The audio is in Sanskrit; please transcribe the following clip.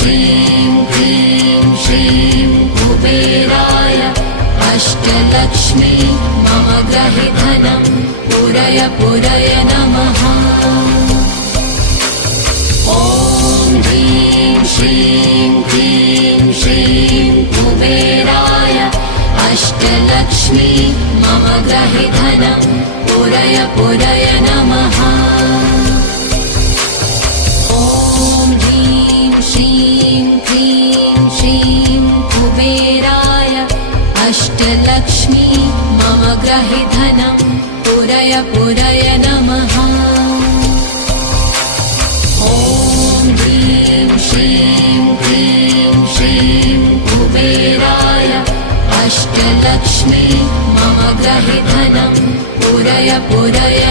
श्रीं क्लीं श्रीं कुबेराय अष्टलक्ष्मी मम गृहे धनं पूरय पूरय नमः। ॐ ह्रीं श्रीं क्लीं श्रीं कुबेराय अष्टलक्ष्मी मम गृहे धनं पूरय पूरय नमः। ॐ ह्रीं श्रीं क्लीं श्रीं कुबेराय अष्टलक्ष्मी मम गृहे धनं पूरय पूरय नमः। ॐ ह्रीं श्रीं क्लीं श्रीं कुबेराय अष्टलक्ष्मी मम गृहे धनं पूरय पूरय